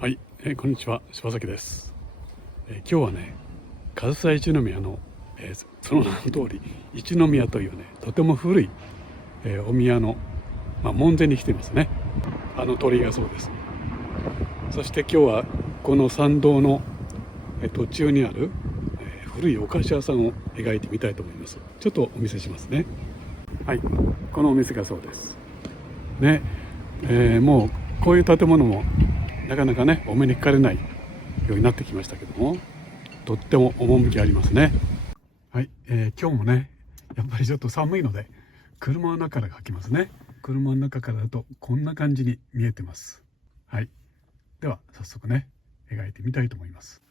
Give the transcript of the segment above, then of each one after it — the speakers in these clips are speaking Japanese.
はい、こんにちは、柴崎です。今日はね、上総一宮の、その名の通り一宮というね、とても古い、お宮の、門前に来ていますね。あの鳥居がそうです。そして今日はこの参道の、途中にある、古いお菓子屋さんを描いてみたいと思います。ちょっとお見せしますね。はい、このお店がそうですね。もうこういう建物もなかなかねお目にかかれないようになってきましたけども、とっても趣ありますね。はい、今日もねやっぱりちょっと寒いので車の中から描きますね。車の中からだとこんな感じに見えてます。はい、では早速ね描いてみたいと思います。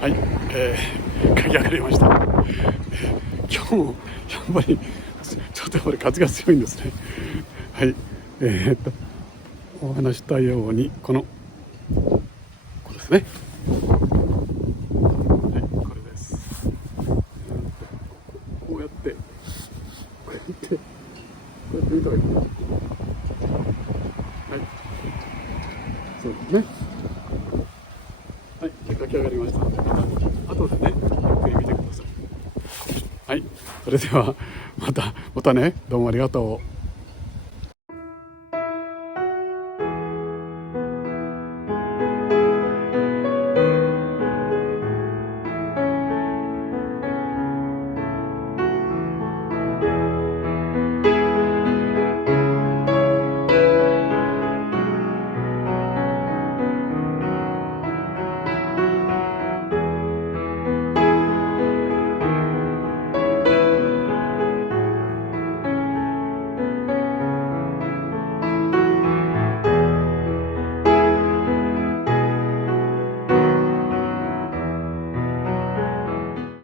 はい、書き上がりました。今日もやっぱりちょっとやっぱり風が強いんですね。はい、お話したようにこのこれですね。はい、これです。こうやって見たらいい。はい、そうですね。はい、書き上がりました。後でね、ゆっくり見てください。はい、それではまたね、どうもありがとう。